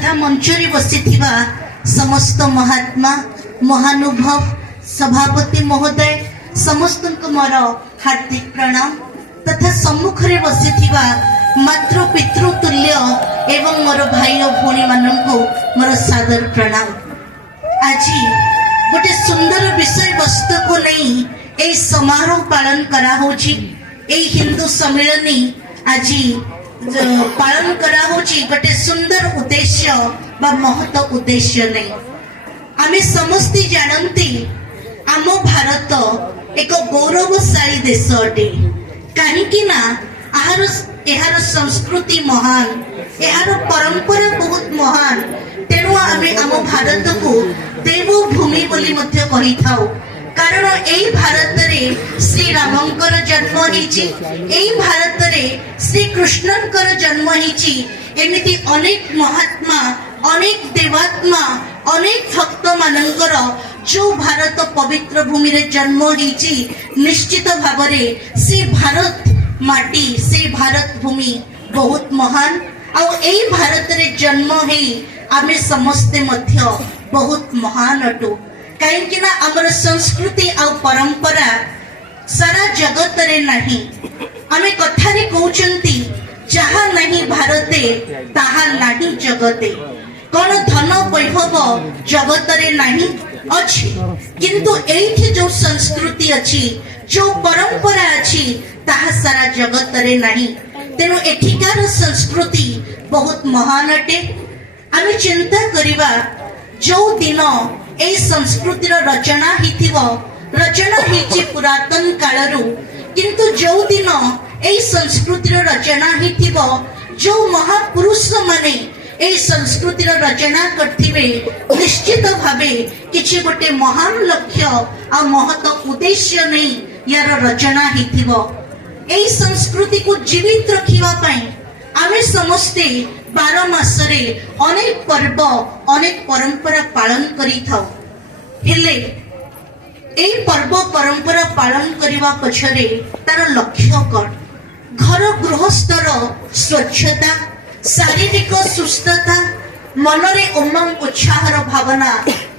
तथा मंचरे बसिथिबा समस्त महात्मा महानुभव सभापति महोदय समस्त मोर हार्दिक प्रणाम तथा सम्मुख रे बसिथिबा मातृ पितृ तुल्य एवं मोर भाई और भौणी माननकु मोर सादर प्रणाम। आज गोटे सुंदर विषय वस्तु को नहीं ए समारोह पालन करा होची ए हिंदू सम्मेलनी आज पालन करा होची गोटे सुंदर उद्देश्य बा महत उद्देश्य नहीं। आमे समस्ते जानती आम भारत एक गौरवशाली देश अटे कहीं ना यार संस्कृति महान यार परंपरा बहुत महान तेणु आमे आम भारत को देवभूमि बोली मध्य कही थाउ कारण एई भारत रे श्री रामंकर जन्म हिची एई भारत रे श्री कृष्णंकर जन्म हिची एमिति अनेक महात्मा अनेक देवात्मा अनेक भक्त मानंकर जो भारत पवित्र भूमि रे जन्म हिची निश्चित भाव रे से भारत माटी से भारत भूमि बहुत महान और एई भारत रे जन्म हेई आमे समस्ते मध्य बहुत महान अटू कहीं ना आमर संस्कृति और परंपरा सारा जगत रे नहीं आमे कथारे कहउचंती जहा नहीं भारते ताहा नहीं जगते कौन धन वैभव जगत रे नहीं अच्छी किंतु एठी जो संस्कृति अच्छी जो परंपरा अच्छी ताहा सारा जगत रे नहीं तेणु एठिकार संस्कृति बहुत महान अटे। आमे चिंता करिबा जो दिन ए संस्कृतिर रचना हिथि पुरातन कालरू किंतु जो दिन ए संस्कृतिर रचना हिथिबो जो महापुरुष माने ए संस्कृतिर रचना करथिबे निश्चित भावे किछि गोटे महान लक्ष्य आ महत उद्देश्य नहीं यार रचना हिथिबो। ए संस्कृति को जीवित रखिबा पई आमे समस्ते 12 मासरे अनेक पर्व अनेक परंपरा पालन करी थाउ हेले एई पर्व परंपरा पालन करिवा पछरे तार लक्ष्य कोन घर गृहस्थर स्वच्छता शारीरिक सुस्थता मनरे उमंग उत्साहर भावना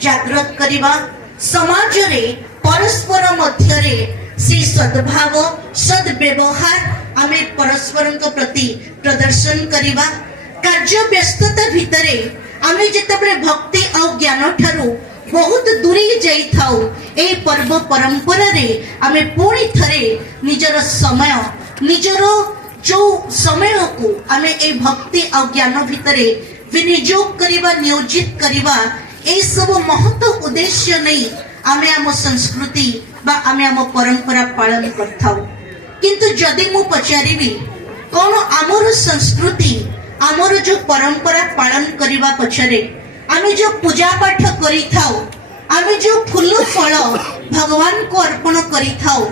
जागृत करिवा समाज रे परस्पर मध्य रे से सद्भाव सद्व्यवहार आमे परस्पर प्रति प्रदर्शन करिवा कार्य व्यस्तता भितरे आमे जेतेबेले भक्ति और ज्ञान ठारू बहुत दूरी जाई थाउ ए पर्व परंपरा रे आमे पूरी थरे निजर समय निजर जो समय को आमे ए भक्ति और ज्ञान भितरे विनियोग करिवा नियोजित करिवा ए सब महत्व उद्देश्य नहीं आमे आम संस्कृति बा आमे आम परंपरा पालन करथाउ किंतु जदि मु पचारिबी कोन आमर संस्कृति आमर जो परंपरा पालन करिवा पछरे आमे जो पूजा पाठ करी थाउ आमे जो फूल फल भगवान को अर्पण करी थाउ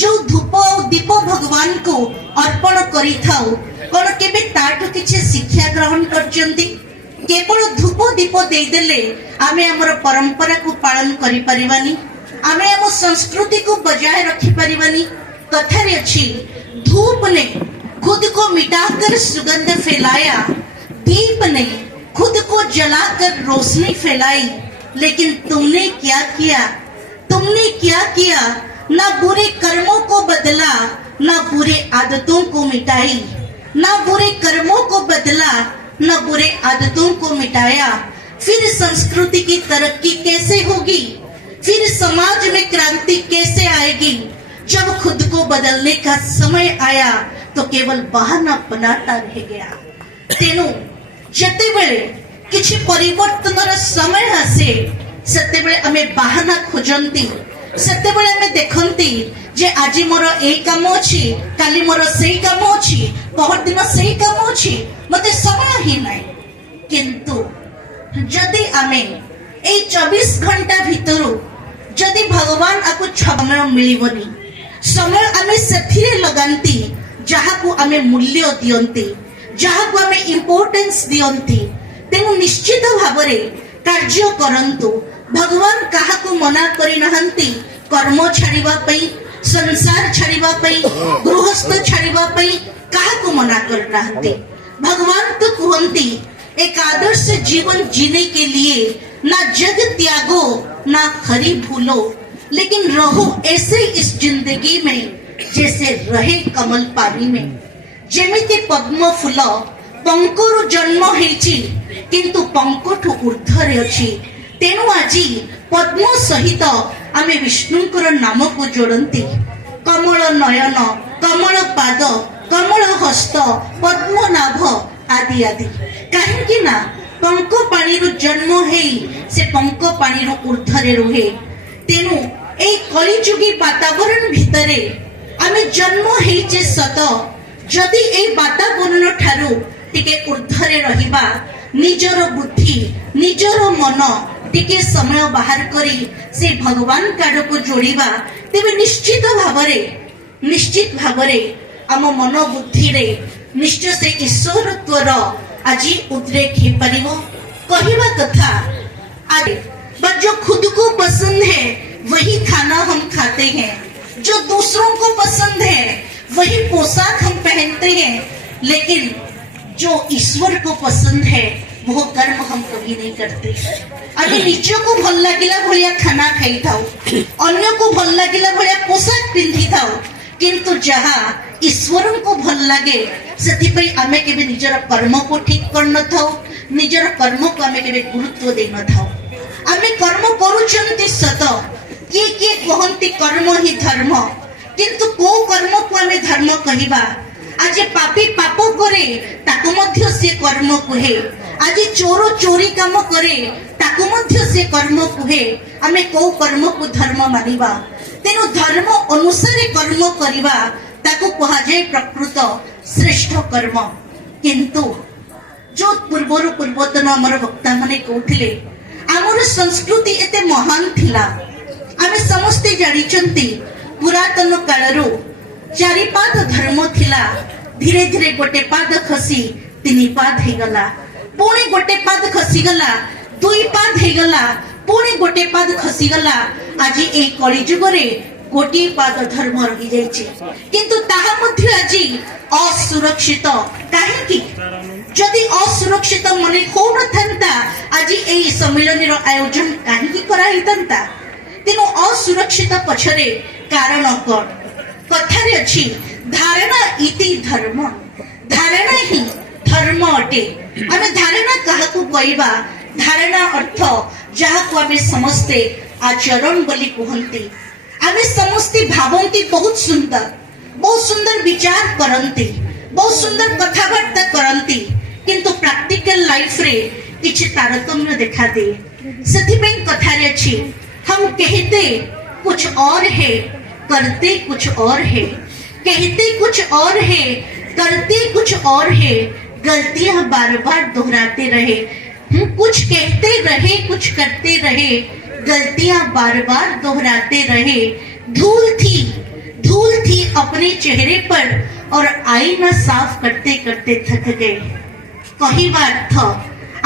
जो धूप और दीप भगवान को अर्पण करी थाउ कोन केबे ताठु किछि शिक्षा ग्रहण करचंती केवल धूप दीप दे देले आमे हमर परंपरा को पालन करि परिबानी आमे हम संस्कृति को बजाय रखि परिबानी। कथारे अछि धूप ने खुद को मिटाकर सुगंध फैलाया दीप ने खुद को जलाकर रोशनी फैलाई लेकिन तुमने क्या किया ना बुरे कर्मों को बदला ना बुरे आदतों को मिटाई ना बुरे कर्मों को बदला ना बुरे आदतों को मिटाया फिर संस्कृति की तरक्की कैसे होगी फिर समाज में क्रांति कैसे आएगी जब खुद को बदलने का समय आया तो केवल बहाना बनाता रह गया। तेणु जतेबेले किछि परिवर्तनर समय आसे सेतेबेले आमे बहाना खोजंती सेतेबेले आमे देखंती जे आज मोर ए काम अछि काली मोर सेई काम अछि परदिन सेई काम अछि मते समय ही नाही किंतु जदि आमे ए 24 घंटा भितरु जदि भगवान आपको समय मिलिबनी समय आमे सेथिरे लगांती जहा को आमे मूल्य दियंती जहा को आमे इंपोर्टेंस दियंती तेनु निश्चित भावरे कार्य करंतु भगवान काहा को मना करि नहंती कर्म छाड़िबा पई संसार छाड़िबा पई गृहस्थ छाड़िबा पई काहा को मना कर नहंती भगवान तो कहंती एक आदर्श जीवन जीने के लिए ना जग त्यागो ना खरी भूलो, लेकिन रहो ऐसे इस जिंदगी में जैसे रहे कमल पानी में। जेमिति पद्म फूल पंकरु जन्म हेछि किंतु पंकठु ऊर्ध्वरे अछि, तेणु आज पद्म सहित आमे विष्णुंकर नाम को जोड़ती। कमल नयन, कमल पाद, कमल हस्त, पद्मनाभ आदि आदि। कहीं ना पंक पानी जन्म है से पंक पानी ऊर्ध्वरे रुहे। तेणु ए कलिजुगी वातावरण भितरे आमे जन्म हेचे सत, जदि ए वातावरण ठारू टिके ऊर्ध्वरे रहिबा, निजर बुद्धि निजर मन टिके समय बाहर करी से भगवान काड़ को जोड़िबा, तेबे निश्चित भावरे आम मन बुद्धि रे निश्चय से ईश्वरत्वर आज उद्रेक हो पारिबो। कहवा कथा आज बस जो खुद को पसंद है वही खाना हम खाते हैं, जो दूसरों को पसंद है वही पोशाक हम पहनते हैं, लेकिन जो ईश्वर को पसंद है वो कर्म हम कभी नहीं करते। अभी निज को भल लगिला भलिया खाना खाई थाओ, अन्य को भल लगिला भलिया पोशाक पिंधि थाओ, किंतु जहाँ ईश्वर को भल लगे से आमे केबे निजर कर्म को ठीक कर न थाओ, निजर कर्म को आमे केबे गुरुत्व दे न थाओ। आमे कर्म करूचंती सत, किए कहंती कर्म ही धर्म, किंतु को कर्म को आमे धर्म कहिबा। आज पापी पाप करे ताको मध्य से कर्म कहे, आज चोर चोरी काम करे ताको मध्य से कर्म कहे। आमे को कर्म को धर्म मानिबा, तेनु धर्म अनुसार कर्म करिबा ताको कहा जाए प्रकृत श्रेष्ठ कर्म। किंतु जो पूर्वतन हमर वक्ता माने कहथिले हमर संस्कृति एते महान थिला, आमे समस्ते जानिचंती पुरातन कालरो चारि पाद धर्म थिला, धीरे धीरे गोटे पाद खसी तीन पाद हे गला, पुणी गोटे पाद खसी गला, दुई पाद हे गला, पुणी गोटे पाद खसी गला। आज ए कलिजुग रे गोटे पाद धर्म रही जाइछि, किंतु ताहा मध्य आज असुरक्षित। काहेकि जदि असुरक्षित मने हो न थांता आज ए सम्मेलन रो आयोजन काहेकि कराइतंता। तेनु असुरक्षित पछरे कारण कोन? कथारे अछि धारणा इति धर्म, धारणा ही धर्म अटे। आमे धारणा काहाकू कहबा, धारणा अर्थ जाहाकू आमे समस्ते आचरण बोली कहंती। आमे समस्ते भावंती बहुत सुंदर विचार करंती, बहुत सुंदर कथाबार्ता करंती, किंतु प्रैक्टिकल लाइफ रे किछि तारतम्य देखा दे। सेथिपई कथारे अछि हम कहते कुछ और है करते कुछ और है, कहते कुछ और है करते कुछ और है, गलतियां बार बार दोहराते रहे। कुछ कहते रहे कुछ करते रहे, गलतियां बार बार दोहराते रहे। धूल थी अपने चेहरे पर और आईना साफ करते करते थक गए। कहवा अर्थ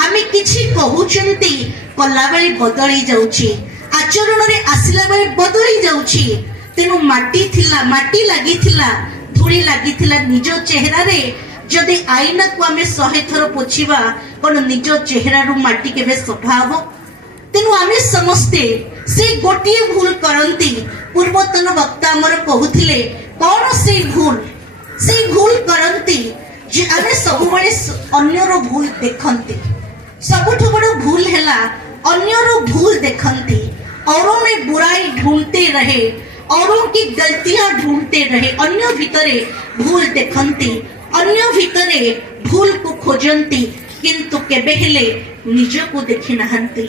आमे किछि कहउचंती कला बेले बदली जाउची, आचरण रे आसिला बेले बदली जाउची। तेनु माटी लागिथिला धूली लागिथिला निज चेहरा रे, जदि आईना को आमे 100 थर पोछिबा कोन निज चेहरा रु माटी केबे सफा हबो। तेनु आमे समस्ते से गोटिए भूल करंती। पूर्वतन वक्ता हमर कहउथिले कोन से भूल करंती जे आमे सब बळे अन्यर भूल देखंती। सबुठ बड़ भूल हैला अन्यर भूल देखंती, औरों में बुराई ढूंढते रहे, औरों की गलतियां ढूंढते रहे, अन्य भीतरे भूल देखंती, अन्य भीतरे भूल को खोजंती, किंतु केबे हेले निज को देखि नहंती,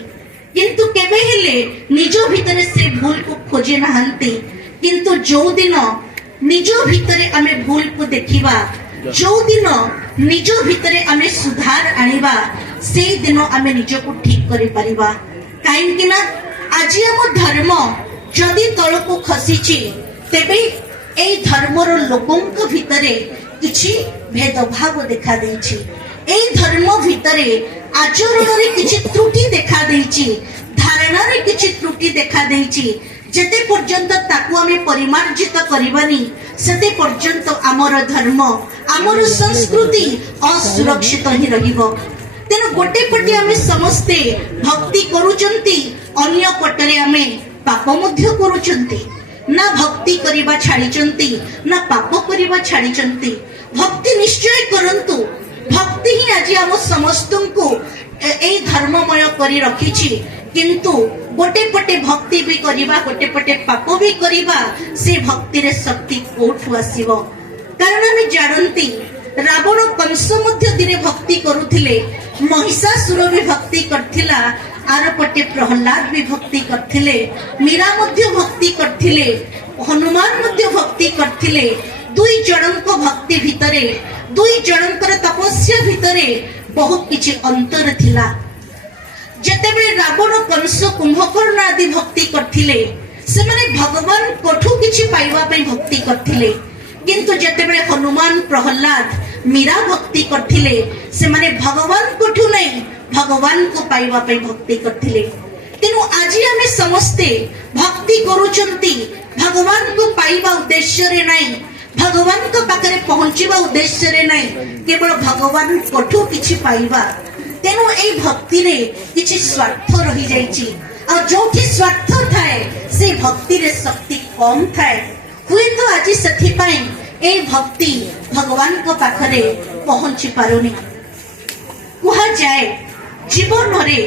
किंतु केबे हेले निज भीतरे से भूल को खोजे नहंती। किंतु जो दिन निज भीतरे आमे भूल को देखिबा, जो दिन निज भीतरे आमे सुधार आनिबा, से दिन आमे निज को ठीक करि परिबा। काहेकि ना आज हम धर्म जदि तल को खसीची, तेबे ए धर्मर लोकंक भीतरे किछि भेदभाव देखा देछि। ए धर्म भीतरे आचरण रे किछि त्रुटि देखा देछि, धारणा रे किछि त्रुटि देखा देछि। जेते पर्यंत ताकू आमे परिमार्जित करिबानी, सेते पर्यंत आमर धर्म आमर संस्कृति असुरक्षित ही रहिबो। तेणु गोटे पटे आमे समस्ते भक्ति करूचंती अन्य पटरे आमे पाप मध्य करूचंती ना भक्ति करिबा छाड़ीचंती ना पाप करिबा छाड़ीचंती भक्ति निश्चय करंतु भक्ति ही आज आम समस्तंको ए धर्ममय करी रखिछि किंतु गोटे पटे भक्ति भी करिबा गोटे पटे पाप भी करिबा से भक्ति रे शक्ति कोठु आसीबो कारण आमे जानंती रावण कंस मध्य दिने भक्ति करुथिले महिषासुर भी भक्ति करथिला आर पटे प्रहलाद भी भक्ति करथिले मीरा मध्य भक्ति करथिले हनुमान मध्य भक्ति करथिले दुई जनक भक्ति भितरे दुई जनकर तपस्या भितरे बहुत किछि अंतर थिला जेतेबेले रावण कंस कुंभकर्ण आदि भक्ति करथिले से माने भगवान कोठु किछि पाइबा पे भक्ति करथिले किंतु जेतेबेले हनुमान प्रहलाद मीरा भक्ति करथिले से माने भगवान कोठु नहीं भगवान को पाइबा पे भक्ति करथिले तेनु आज आमे समस्ते भक्ति करूचंती भगवान को पाइबा उद्देश्य रे नहीं भगवान को पाखरे पहुंचीबा उद्देश्य रे नहीं केवल भगवान कोठु किछि पाइबा तेनु ए भक्ति रे किछि स्वार्थ रही जाइछि और जोठी स्वार्थ थाए से भक्ति रे शक्ति कम थाए हुए तो आज सथि पाई ए भक्ति भगवान को पाखरे पहुंची पारुनी कुहा जाए जीवन रे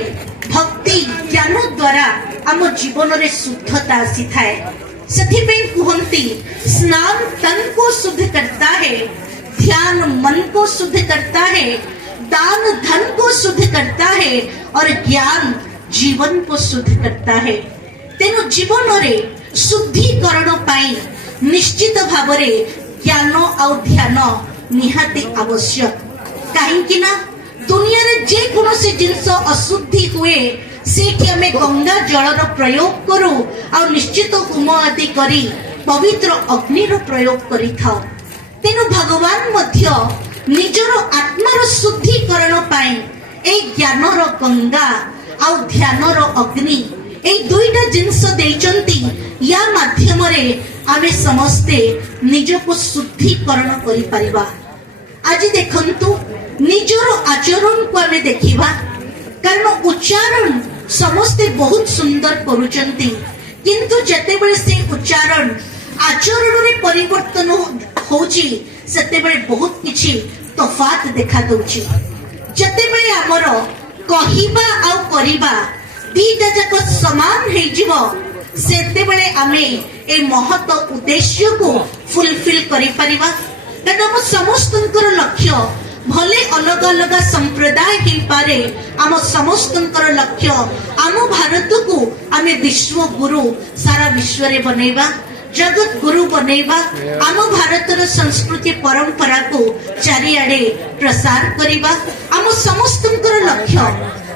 भक्ति ज्ञान द्वारा आम जीवन रे शुद्धता आसी थाए सथि पे कहंती स्नान तन को शुद्ध करता है ध्यान मन को शुद्ध करता है दान धन को शुद्ध करता है और ज्ञान जीवन को शुद्ध करता है तेनु जीवन रे शुद्धिकरण पाई निश्चित भावरे ज्ञान और ध्यान निहाती आवश्यक कहीं ना दुनिया रे जे कोनोसी जिंस अशुद्धि हुए सेठी हमें गंगा जलर प्रयोग करू और निश्चित होम आदि करी पवित्र अग्नि रो प्रयोग करी थाओ तेनु भगवान मध्य निजर आत्मार शुद्धिकरण पाई ए ज्ञान रो गंगा और ध्यान रो अग्नि ए दुईटा जिंस देइचंती या माध्यम रे आमे समस्ते निज को शुद्धिकरण करि परिबा आज देखंतु निजर आचरण को आमे देखिबा कारण उच्चारण समस्ते बहुत सुंदर करूचंती किंतु जतेबेले से उच्चारण आचरण रे परिवर्तन होची सेतेबेले बहुत किछि तफात देखा दउची जतेबेले हमर कहिबा आ करिबा दीटा जाक समान हे जीवो सेतेबेले आमे ए महत उद्देश्य को फुलफिल करि परिबा कारण हम समस्तंकर लक्ष्य भले अलग अलग संप्रदाय हे पारे आम समस्तंकर लक्ष्य आम भारत को आमे विश्व गुरु सारा विश्व रे बनेबा जगत गुरु बनेबा आम भारतर संस्कृति परंपरा को चारिआडे प्रसार करिबा आम समस्तंकर लक्ष्य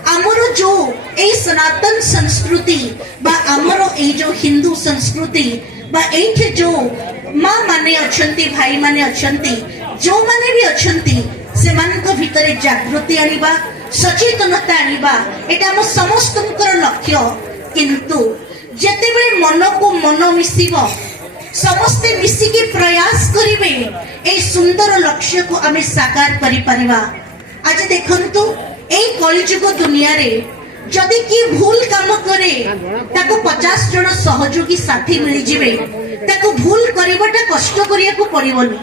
आमर जो ए सनातन संस्कृति बा आमर ए जो हिंदू संस्कृति बा एठे जो माँ माने अछंती भाई माने अछंती जो माने भी अछंती सेमानक भितरे जागृति आनिबा सचेतनता आनिबा एटा हम समस्तंकर लक्ष्य किंतु जेतेबेले मन को मन मिसिबो समस्ते मिसिके प्रयास करिवे ए सुंदर लक्ष्य को आमे साकार करि परिबा आज देखंतु ए कलिजुग दुनिया रे जदि की भूल काम करे ताको 50 जन सहयोगी साथी मिली जिवे ताको भूल करिबाटा कष्ट करिया को पड़िबोनी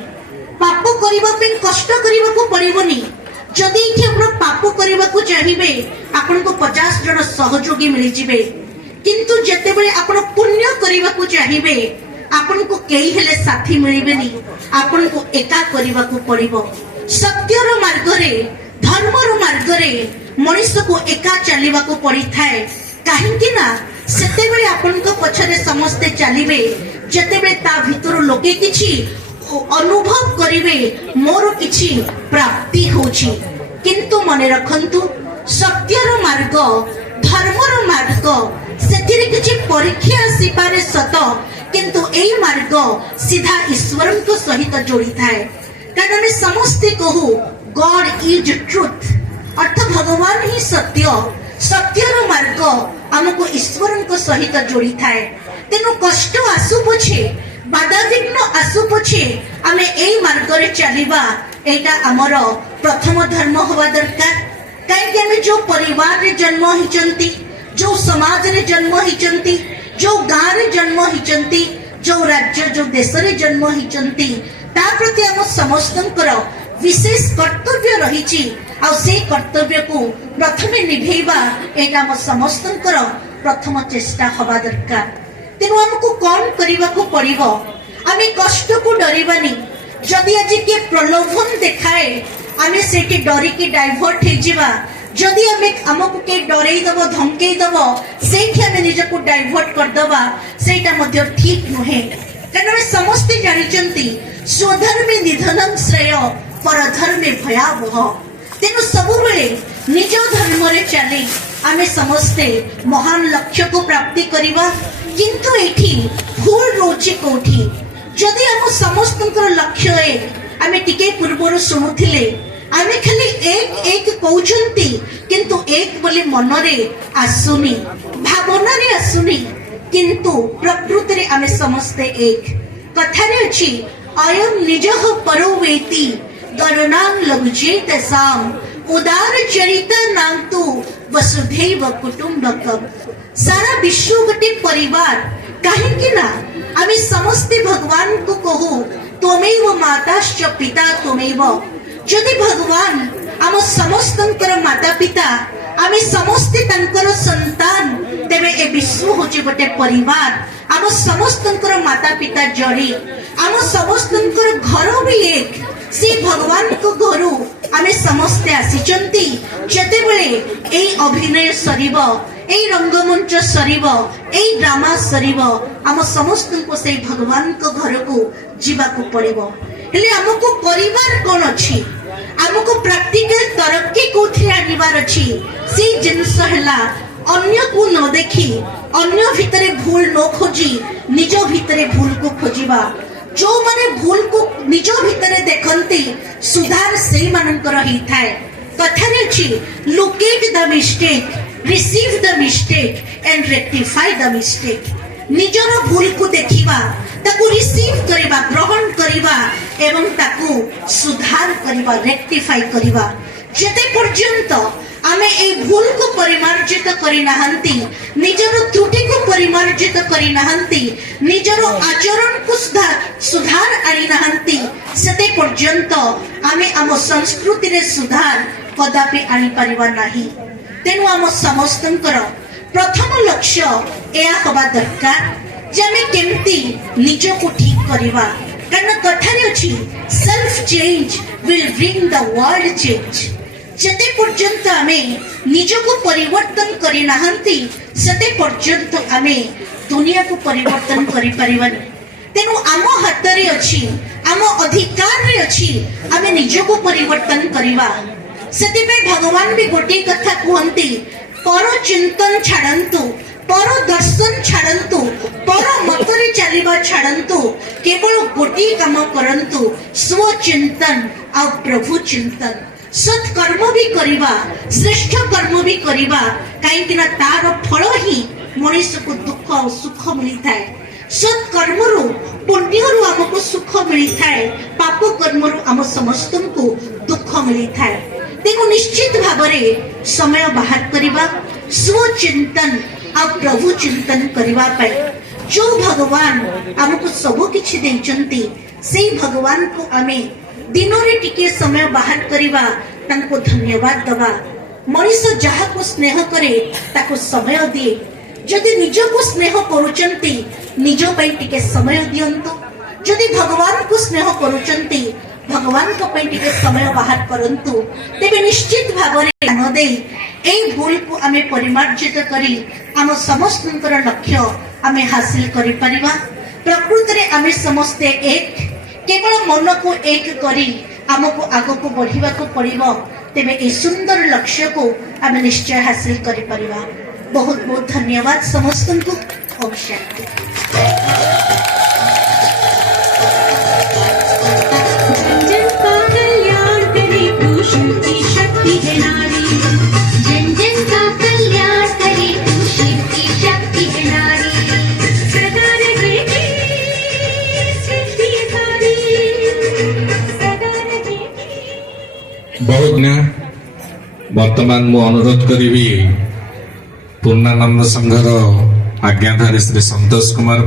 पाप करिबा पे कष्ट करिबा को पड़िबोनी जदि इथे आपण पाप करिबा को चाहिबे आपण को 50 जन सहयोगी मिली जिवे किंतु जेतेबेले आपण पुण्य करिबा को चाहिबे आपण को केही हेले साथी मिलिबेनी आपण को एका करिबा को पड़िबो सत्यर मार्ग रे धर्मर मार्ग रे मनुष्य को एका चलिबा को पड़ी थाए काहेकि ना सेतेबेले आपण को पछरे समस्ते चलिबे जेतेबेले ता भितर लोके किछि अनुभव करिवे मोर किछि प्राप्ति होछि किंतु मने रखंतु सत्यर मार्ग धर्मर मार्ग सेथिरे किछि परीक्षा आसी पारे सत किंतु एई मार्ग सीधा ईश्वर को सहित जोड़ी थाए कारण ଆମେ समस्ते कहू गॉड इज ट्रुथ अर्थ भगवान ही सत्य सत्यर मार्ग हमको ईश्वर को सहित जोड़ी थाए तेनु कष्ट आसु पछे बाधा विघ्न आसु पछे आमे एई मार्ग रे चलिबा एटा हमर प्रथम धर्म होवा दरकार कहीं आम जो परिवार रे जन्म होती, जो समाज रे जन्म होती, जो गाँव रे जन्म होती, जो राज्य जो देश रे जन्म होती, ता प्रति आम समस्तंकर विशेष कर्तव्य रही। आ से कर्तव्य को प्रथमे निभेवा एटा आम समस्तंकर प्रथम चेष्टा हवा दरकार। तेणु आमको कौन करने को पड़ो, आम कष्ट को डरबानी। जदि आज किए प्रलोभन देखाए आम से डरिकी डाइभर्ट हो, जदि आमको किए डरई दब धमकई दब से निजक डाइभर्ट करदबा से ठीक नुहे। कारण समस्ते जानते स्वधर्मे निधनम श्रेय परधर्मे भयावह। तेणु सब निज धर्म रे चली आम समस्ते महान लक्ष्य को प्राप्ति करवा। किंतु एठी भूल रोचे कोठी, जदि आम समस्त लक्ष्य एक आम टिके पूर्वर शुणुले आम खाली एक एक कहते किंतु एक बोले मन रे आसुनी, भावना रे आसुनी, किंतु प्रकृति रे आम समस्ते एक। कथारे अछि अयम निजः परो वेति गरुणां लघुचेत साम उदार चरिता नांतु वसुधैव कुटुंबकम। सारा विश्व गोटे परिवार, कहीं ना आम समस्ते भगवान को कहू त्वमेव माताश्च पिता त्वमेव। जदि भगवान आम समस्तंकर माता पिता, आम समस्ते तंकर संतान, तेबे ए विश्व होचे गोटे परिवार। आम समस्तंकर माता पिता जड़े, आम समस्तंकर घर भी एक। से भगवान को घरू आम समस्ते आसीचंती। जेतेबेले एई अभिनय सरीब, एई रंगमंच सरीब, एई ड्रामा सरीब, आम समस्त को से भगवान को घर को जीवा को पड़िबो। हेले हमको परिवार कौन अच्छी, हमको प्रैक्टिकल तरक्की कोथि आनिबार अच्छी। से जिनस हला अन्य को न देखी, अन्य भितरे भूल न खोजी, निज भितरे भूल को खोजिबा। जो माने भूल को निज भितरे देखंती सुधार से मानकर ही थाए। कथारे अछि locate the mistake, receive the mistake and rectify the mistake. निजर भूल को देखिबा, ताकू रिसीव करिबा, ग्रहण करिबा एवं ताकू सुधार करिबा, रेक्टिफाई करिबा। जेते पर्यंत आमे ए भूल को परिमार्जित करि नाहंती, निजर त्रुटि को परिमार्जित करि नाहंती, निजर आचरण को सुधार आनि नाहंती, सेते पर्यंत आमे आम संस्कृति रे सुधार कदापि आनि परिबा नाही। तेनु आम समस्तंकर प्रथम लक्ष्य एया हवा दरकार जे आमे केमती निज को ठीक करिबा। कारण कथारे अछि self change will bring the world change. जेते पर्यंत आमे निज को परिवर्तन करि नाहंती, सेते पर्यंत आमे दुनिया को परिवर्तन करि परिबानी। तेनु आम हाथ रे अछि, आम अधिकार रे अछि आमे निज को परिवर्तन करिबा। सेते पे भगवान भी गोटे कथा कहंती, पर चिंतन छाड़ंतु, पर दर्शन छाड़ंतु, पर मतरे चलिबा छाड़ंतु, केवल गोटे काम करंतु, स्व चिंतन आ प्रभु चिंतन। सत्कर्म भी करिबा, श्रेष्ठ कर्म भी करिबा, कहीं ना तार फल ही मनुष्य को दुख और सुख मिली थाए। सत्कर्म रु पुण्य रु हमको सुख मिली थाए, पाप कर्म रु हम समस्त को दुख मिली थाए। तेणु निश्चित भावरे समय बाहर करिबा, स्व चिंतन और प्रभु चिंतन करिबा पाए। जो भगवान हमको सब किछि देइचंती, से भगवान को आमे दिनों रे टिके समय बाहर करिबा, तांको धन्यवाद दबा। मनुष्य जहा को स्नेह करे ताको समय दिए। जदि निज को स्नेह करूचंती, निज पई टिके समय दियंतु। जदि भगवान को स्नेह करूचंती, भगवान को पई टिके समय बाहर करंतु। तेबे निश्चित भावरे ध्यान देई एई भूल को आमे परिमार्जित करी आम समस्तंकर लक्ष्य आमे हासिल करि परिबा। प्रकृति रे आमे समस्ते एक, केवल मन को एक करी आमको आग को बढ़िबा को पड़िबो। तेबे ए सुंदर लक्ष्य को आमे निश्चय हासिल करि परिबा। बहुत बहुत धन्यवाद समस्त को। ओम शांति। जन का कल्याण करे तू शिव की शक्ति है नारी। जन जन का कल्याण करे तू शिव की शक्ति है नारी। सदा रहेगी सृष्टि सारी, सदा रहेगी। बहुत वर्तमान मु अनुरोध करी पूर्णानंद संघर आज्ञाधारी श्री संतोष कुमार